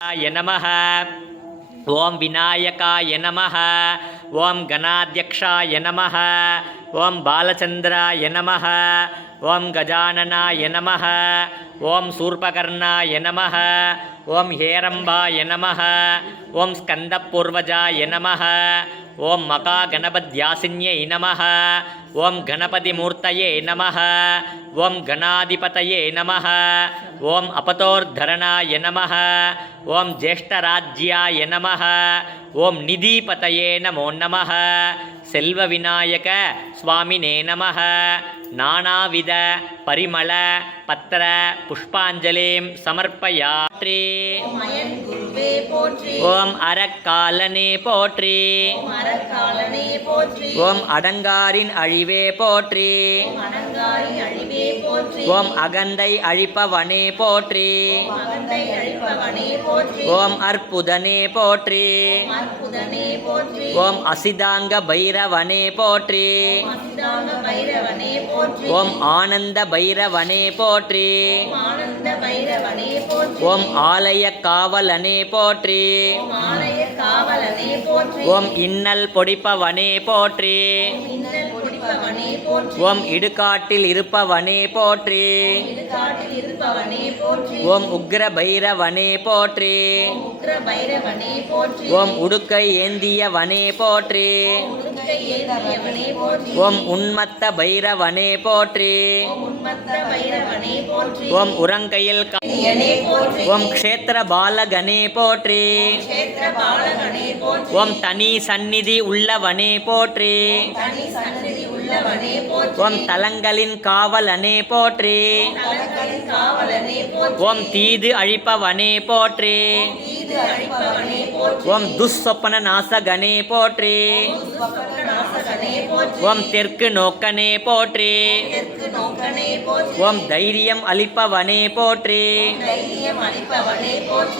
नमः। ओं विनायकाय नमः। ओं गणाध्यक्षाय नमः। ओं बालचंद्राय नमः। ओं गजाननाय नमः। ओं शूर्पकर्णाय नमः। ओं हेरंबाय नमः। ओं स्कंदपूर्वजाय नमः। ओं मकागणपद्यासिन्यै नमः। ओं गणपतिमूर्तये नमः। ओं गणाधिपतये नमः। ओं अपतोर्धरणाय नमः। ओं ज्येष्ठराज्याय नमः। ओं निधिपतये नमो नमः। सेल्वविनायक स्वामिने नमः। नानाविध परिमल पत्र पुष्पांजलिं समर्पयामि। ओम अरक्कालने पोट्री। ओम अडंगारिन अழிவே போற்றி. ஓம் அகந்தை அழிப்பவனே போற்றி. ஓம் அற்புதனே போற்றி. ஓம் அசிதாங்க பைரவனே போற்றி. ஓம் ஆனந்த பைரவனே போற்றி. ஓம் ஆலய காவலனே போற்றி. ஓம் இன்னல் பொடிப்பவனே போற்றி. ஓம் இடுகாட்டில் இருப்பவனே போற்றி. ஓம் உக்ர பைரவனே போற்றி. ஓம் உடுக்கை ஏந்தியவனே போற்றி. ஓம் உன்மத்த பைரவனே போற்றி. ஓம் உரங்கையில் ஓம் க்ஷேத்திர பாலகனே போற்றி. ஓம் தனி சந்நிதி உள்ளவனே போற்றி. ஓம் தலங்களின் காவலனே போற்றி. ஓம் தீது அழிப்பவனே போற்றி. ஓம் துஸ்வப்ன நாசகனே போற்றி. ஓம் தெற்கு நோக்கனே போற்றி. ஓம் தைரியம் அளிப்பவனே போற்றி.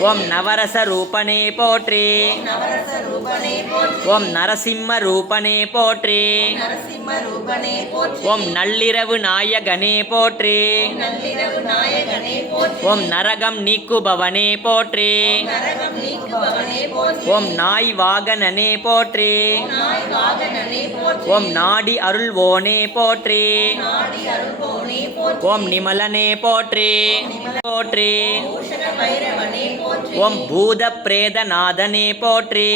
ஓம் நவரச ரூபனே போற்றி. ஓம் நரசிம்ம ரூபனே போற்றி. ஓம் நள்ளிரவு நாயகனே போற்றி. ஓம் நரகம் நீக்குபவனே போற்றி. ஓம் நாய் வாகனனே போற்றி. ஓம் நாடி அருள்வோனே போற்றி. ஓம் நிமலனே போற்றி போற்றி. ஓம் பூத பிரேதநாதனே போற்றி.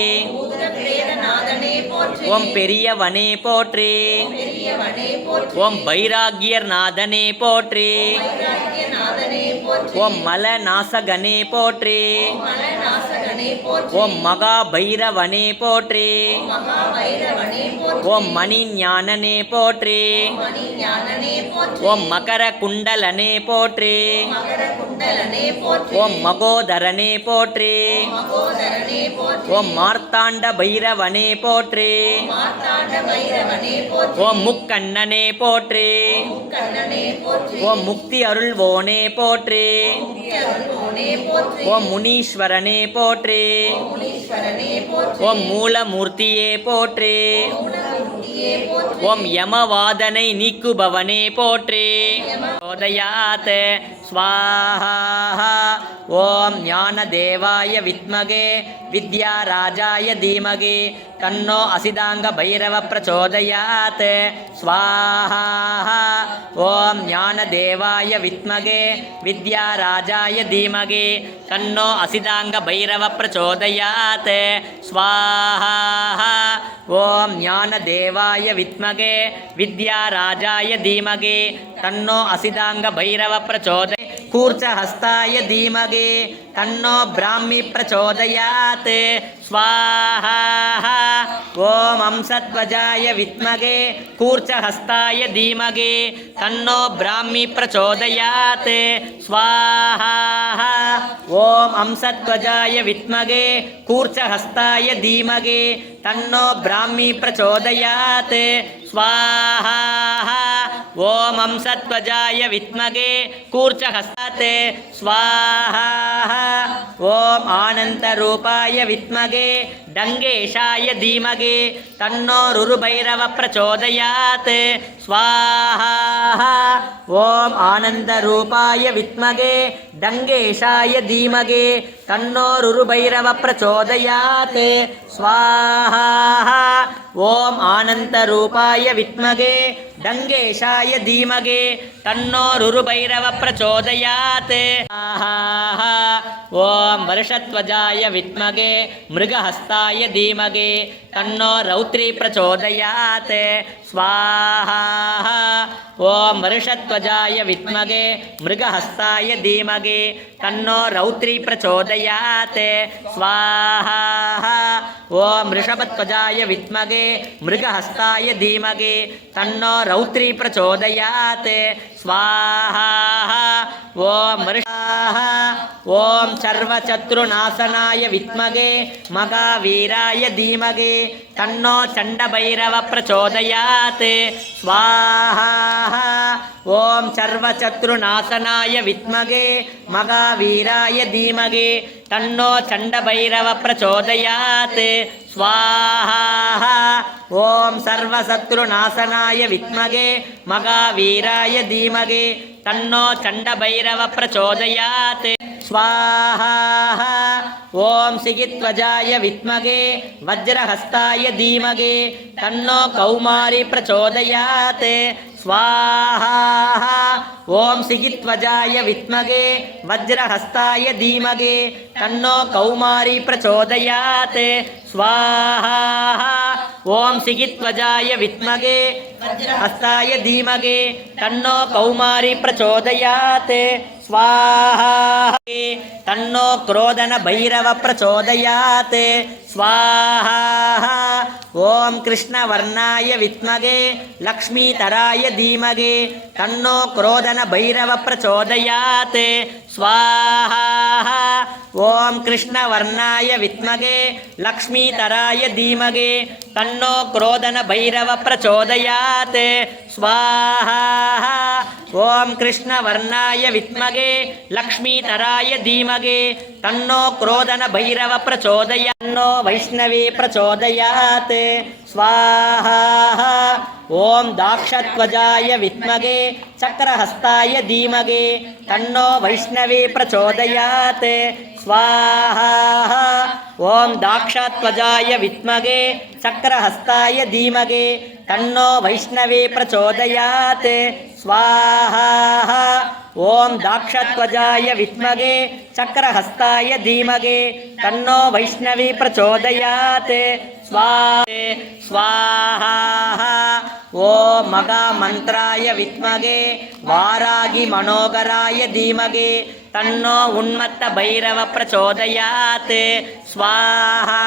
ஓம் பெரியவனே போற்றி. ஓம் பைராகியர் நாதனே போற்றி. ஓம் மல நாசகனே போற்றி. ஓம் மகா பைரவனே போற்றி. ஓம் மணி ஞானனே போற்றி. ஓம் மகர குண்டலனே போற்றி. ஓம் மகோதரனே போற்றி. ஓம் மார்த்தாண்ட பைரவனே போற்றி. ஓம் முக்கண்ணனே போற்றி. ஓம் முக்தி அருள்வோனே போற்றி. ஓம் முனீஸ்வரனே போற்றி. ஓம் மூலமூர்த்தியே போற்றி. ஓம் யமவாதனை நீக்குபவனே போற்றி. ஓதயாத் ஸ்வாஹா. ஓம் ஞானதேவாய வித்மகே வித்யாராஜாய தீமகி தன்னோ அசிதாங்க பைரவ பிரச்சோதயாத் ஸ்வாஹா. ஓம் ஞானதேவாய வித்மகே வித்யாராஜாய தீமகி தன்னோ அசிதாங்க பைரவ பிரச்சோதயாத் ஸ்வாஹா. ஓம் ஞானதேவாய வித்மகே வித்யாராஜாய தீமகி தன்னோ அசிதாங்க பைரவ பிரச்சோதயாத் கூர்ச்சஹஸ்தாய தீமகி தன்னோ பிராமி பிரச்சோதயாத் ஸ்வாஹா. ஓம் அம்சத்வஜாய வித்மகே கூர்ச்சஹஸ்தாய தீமகி தன்னோ பிராமி பிரச்சோதயாத் ஸ்வாஹா. ஓம் அம்சத்வஜாய வித்மகே கூர்ச்சஹஸ்தாய தீமகி தன்னோ பிராமி பிரச்சோதயாத் ஸ்வாஹா. ஓம் அம்சத்வஜாய வித்மகே கூர்ச்சஹஸ்தாத் ஸ்வாஹா. ஓம் ஆனந்த ரூபாய வித்மகே டங்கேஷாய தீமகி தன்னோ ருருபைரவ பிரச்சோதயாத் स्वाहा ॐ आनन्दरूपाय विद्महे डङ्गेशाय धीमहि तन्नो रुरुभैरव प्रचोदयात् स्वाहा ॐ आनन्दरूपाय विद्महे डङ्गेशाय धीमहि तन्नो रुरुभैरव प्रचोदयात् ॐ वर्षध्वजाय विद्महे मृगहस्ताय धीमहि तन्नो रौद्री प्रचोदयात् स्वाहा ॐ वर्षध्वजाय विद्महे मृगहस्ताय धीमहि तन्नो रौद्री प्रचोदयात् स्वाहा ॐ वृषभध्वजाय विद्महे मृगहस्ताय धीमहि तन्नो रौद्री प्रचोदयात् स्वाहा ॐ ॐ सर्वशत्रुनाशनाय विद्महे महावीराय धीमहि तन्नो चण्डभैरव प्रचोदयात् स्वाहा ॐ सर्वशत्रुनाशनाय विद्महे महावीराय धीमहि तन्नो चण्डभैरव प्रचोदयात् स्वाहा ॐ सर्वशत्रुनाशनाय विद्महे महावीराय धीमहि तन्नो चण्डभैरव प्रचोदयात् स्वाहा ॐ सिगिध्वजाय विद्महे वज्रहस्ताय धीमहि तन्नो कौमारी प्रचोदयात् स्वाहा ॐ सिगिध्वजाय विद्महे वज्रहस्ताय धीमहि तन्नो कौमारी प्रचोदयात् स्वाहा ॐ सिगिध्वजाय विद्महे वज्रहस्ताय धीमहि तन्नो कौमारी प्रचोदयात् स्वाहा तन्नो क्रोधन भैरव प्रचोदयात् स्वाहा ॐ कृष्णवर्णाय विद्महे लक्ष्मीधराय धीमहि तन्नो क्रोधन भैरव प्रचोदयात् स्वाहा ॐ कृष्णवर्णाय विद्महे लक्ष्मीधराय धीमहि तन्नो क्रोधन भैरव प्रचोदयात् स्वाहा ॐ कृष्णवर्णाय विद्महे लक्ष्मीधराय धीमहि तन्नो क्रोधन भैरव प्रचोदयात् तन्नो वैष्णवी प्रचोदयात् स्वाहा ॐ दाक्षध्वजाय विद्महे चक्रहस्ताय धीमहि तन्नो वैष्णवी प्रचोदयात् स्वाहा ॐ दाक्षध्वजाय विद्महे चक्रहस्ताय धीमहि तन्नो वैष्णवी प्रचोदयात् स्वाहा ॐ दाक्षध्वजाय विद्महे चक्रहस्ताय धीमहि तन्नो वैष्णवी प्रचोदयात् स्वाहा ॐ महामन्त्राय विद्महे वारागी मनोहराय धीमहि तन्नो उन्मत्त भैरव प्रचोदयात् स्वाहा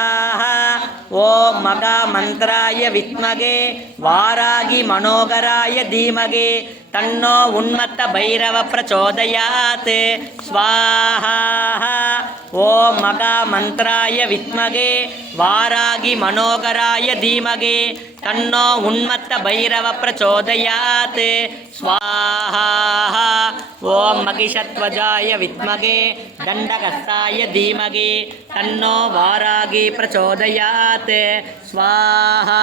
ॐ महामन्त्राय विद्महे वारागी मनोहराय धीमहि तन्नो उन्मत्त भैरव प्रचोदयात् स्वाहा ॐ महामन्त्राय विद्महे वारागी मनोहराय धीमहि तन्नो उन्मत्त भैरव प्रचोदयात् स्वाहा ॐ महिषध्वजाय विद्महे दण्डहस्ताय धीमहि तन्नो वारागी प्रचोदयात् स्वाहा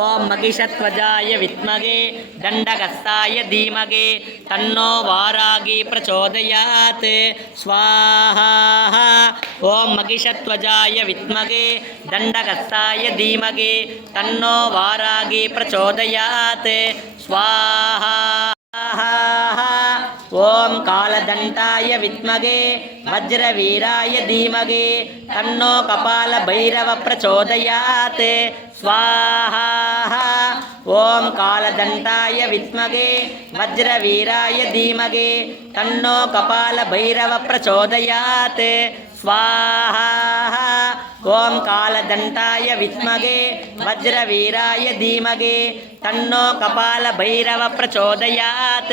ॐ महिषध्वजाय विद्महे दण्डहस्ताय धीमहि तन्नो वारागी प्रचोदयात् स्वाहा ॐ महिषध्वजाय विद्महे दण्डहस्ताय धीमहि तन्नो वारागी प्रचोदयात् स्वाहा ॐ कालदण्डाय विद्महे वज्रवीराय धीमहि तन्नो कपालभैरव प्रचोदयात् स्वाहा ॐ कालदण्डाय विद्महे वज्रवीराय धीमहि तन्नो कपालभैरव प्रचोदयात् स्वाहा ॐ कालदण्डाय विद्महे वज्रवीराय धीमहि तन्नो कपालभैरव प्रचोदयात्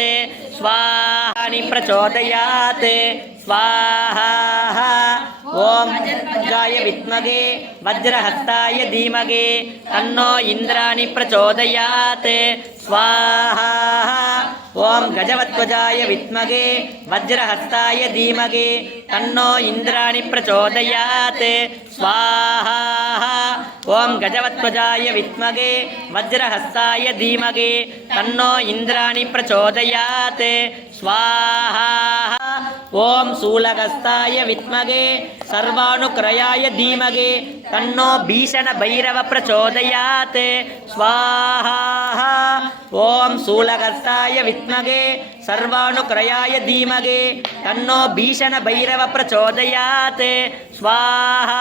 स्वाहा प्रचोदयात् स्वाहा ॐ वज्राय विद्महे वज्रहस्ताय धीमहि तन्नो इन्द्राणि प्रचोदयात् स्वाहा ஓம் கஜவத்வஜாய வித்மகே வஜ்ரஹஸ்தாய தீமகே தன்னோ இந்திராணி பிரச்சோதயாத் ஸ்வாஹா ஓம் கஜவத்வஜாய வித்மகே வஜ்ரஹஸ்தாய தீமகே தன்னோ இந்திராணி பிரச்சோதயாத் ஸ்வாஹா ஓம் சூலகஸ்தாய வித்மகே சர்வானுக்ரயாய தீமகே தன்னோ பீஷண பைரவ பிரச்சோதயாத் ஸ்வாஹா ஓம் சூலகஸ்தாய வித்மகே சர்வானுக்ரயாய தீமகே தன்னோ பீஷண பைரவ பிரச்சோதயாத் ஸ்வாஹா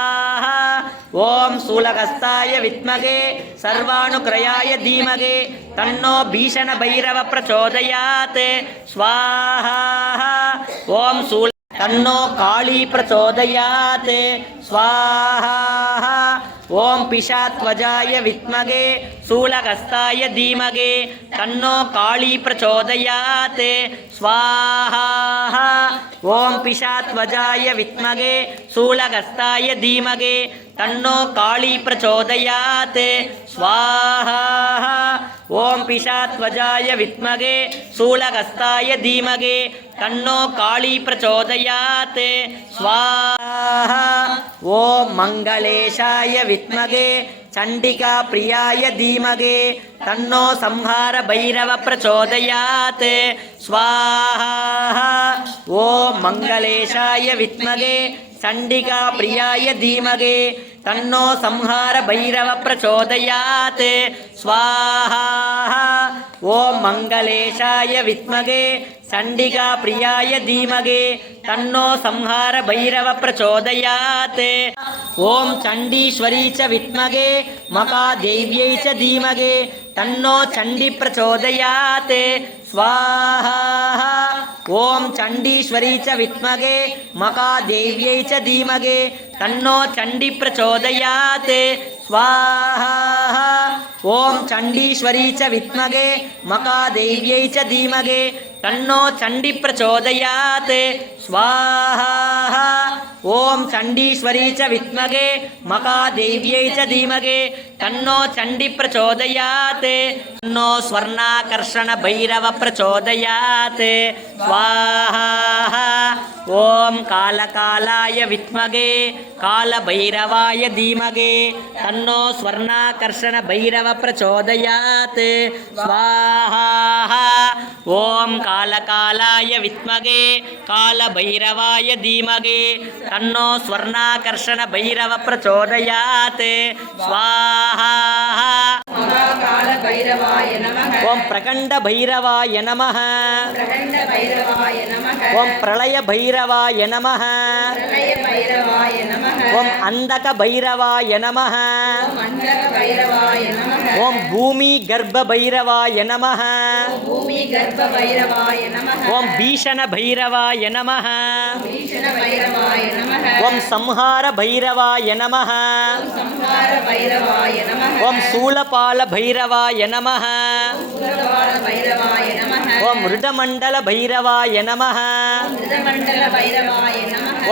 ஓம் சூலகஸ்தாய வித்மகே சர்வானுக்ரயாய தீமகே தன்னோ பீஷண பைரவ பிரச்சோதயாத் ஸ்வாஹா ஓம் தன்னோ காளி பிரச்சோதயாத் ஸ்வாஹா ஓம் பிஷாத்வஜாய வித்மகே சூலகஸ்தாய தீமகே தன்னோ காளி பிரச்சோதயாத் ஸ்வாஹா ஓம் பிஷாத்வஜாய வித்மகே சூலகஸ்தாய தீமகே தன்னோ காளி பிரச்சோதயாத் ஸ்வாஹா ஓம் பிஷாத்வஜாய வித்மகே சூலகஸ்தாய தீமகே தன்னோ காளி பிரச்சோதயாத் ஸ்வாஹா ஓம் மங்களேஷாய வித்மகே சண்டிகா பிரியாய தீமகே தன்னோ சம்ஹார பைரவ பிரச்சோதயாத் ஸ்வாஹா ஓம் மங்களேஷாய வித்மகே சண்டிகா பிரியாய தீமகே தன்னோ சம்ஹார பைரவ பிரச்சோதயாத் ஸ்வாஹா ஓம் மங்களேஷாய வித்மகே சண்டிகா பிரியாய தீமகே தன்னோ சம்ஹார பைரவ பிரச்சோதயாத் ஓம் சண்டீஸ்வரி ச வித்மகே மகாதேவ்யை ச தீமகே தன்னோ சண்டி பிரச்சோதயாத் ஸ்வாஹா ஓம் சண்டீஸ்வரி ச வித்மகே மகாதேவ்யை ச தீமகே தன்னோ சண்டி பிரச்சோதயாத் ஸ்வாஹா ஓம் சண்டீஸ்வரி ச வித்மகே மகாதேவ்யை ச தீமகே தன்னோ சண்டி பிரச்சோதயாத் ஸ்வாஹா ஓம் சண்டீஸ்வரி ச வித்மகே மகாதேவ்யை ச தீமகே தன்னோ சண்டி பிரச்சோதயாத் தன்னோ ஸ்வர்ணாகர்ஷண பைரவ பிரச்சோதயாத் ஸ்வாஹா ஓம் காலகாலாய வித்மகே காலபைரவாய தீமகே தன்னோ ஸ்வர்ணாகர்ஷண பைரவ பிரச்சோதயாத் ஸ்வாஹா ஓம் காலகாலாய வித்மகே காலபைரவாய தீமகே தன்னோ ஸ்வர்ணாகர்ஷண பைரவ பிரச்சோதயாத் ஸ்வாஹா ஓம் பிரகண்ட பைரவாய நமः ஓம் பிரளய பைரவாய நமः ஓம் அந்தக பைரவாய நமः ஓம் பூமி கர்ப்ப பைரவாய நமः ஓம் பீஷண பைரவாய நமः ஓம் சம்ஹார பைரவாய நமः ஓம் சூலபால பைரவாய நமः ஓம் மிருடமண்டல பைரவாய நமः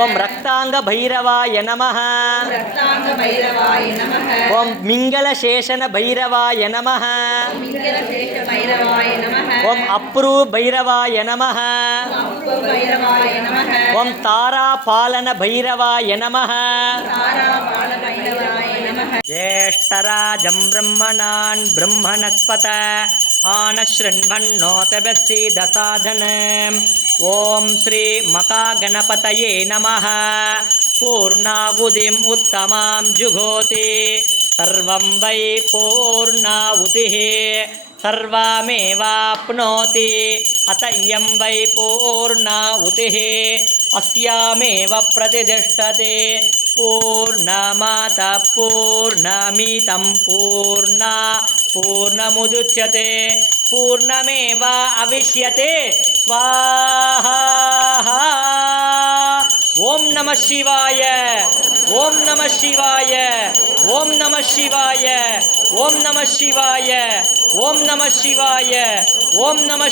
ஓம் ரக்தாங்க பைரவாய நமः ஓம் மிங்களசேஷன பைரவாய நமः ஓம் அப்ரூ பைரவாய நமः ஓம் தாராபாலன பைரவாய நமः ஜேஷ்டராஜம் பிரம்மணான் பிரம்மணஸ்பத ஆனஸ்ருண்வன்னோதபஸ்ஸீதசாதனம் ஓம் ஸ்ரீ மகாகணபதயே நமः பூர்ணாகுதிம் உத்தமாம் ஜுகோதி சர்வம் வை பூர்ணாவுதிः सर्वमेवाप्नोति अत इयं वै पूर्णाहुतिः अस्यामेव प्रतिष्ठते पूर्णमातः पूर्णमिदं पूर्णमुदच्यते पूर्णमेव अविष्यते स्वाहा ओम नमः शिवाय ओम नमः शिवाय ओम नमः शिवाय ओम नमः शिवाय ओम नमः शिवाय ओम नमः